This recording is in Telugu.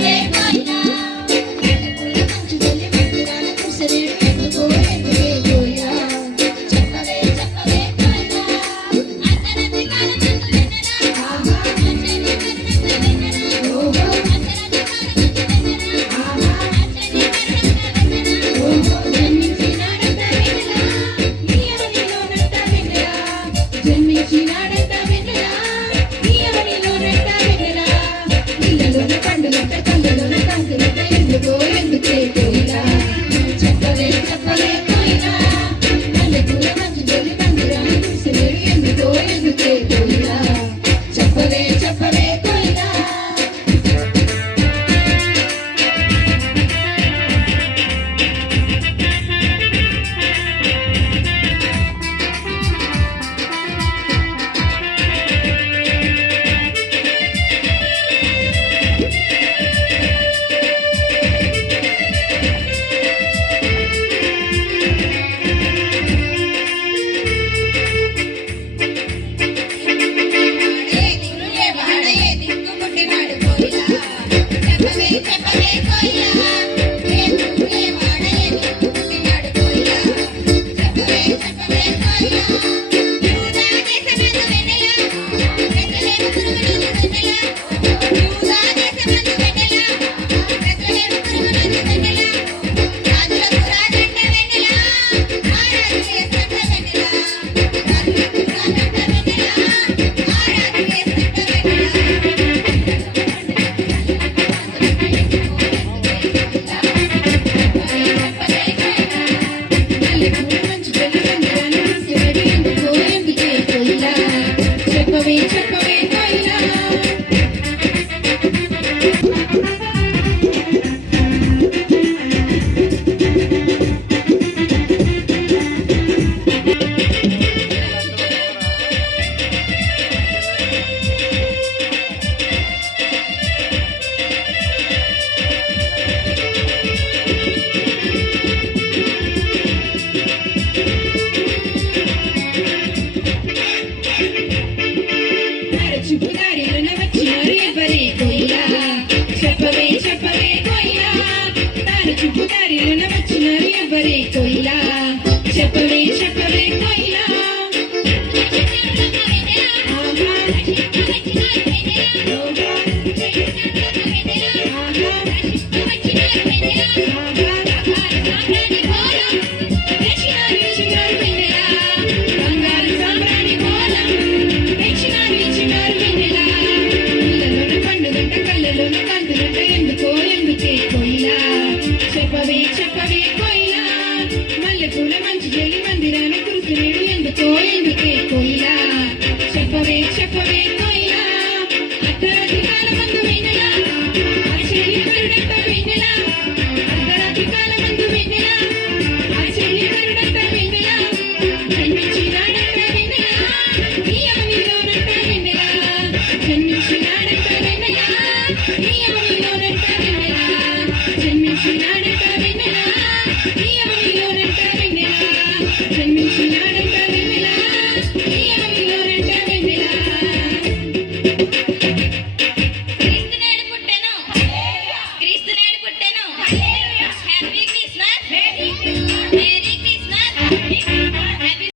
saber దారిలోన వచ్చినారు ఎవరే కొయ్యా చెప్పవే చెప్పవే కొయ్యా ఆహా. చెప్పవే కొయ్యా. మల్లె పూల మంచి జల్లి మందిరాన కురుసు ఎందుకో ఎందుకే కొయ్యా.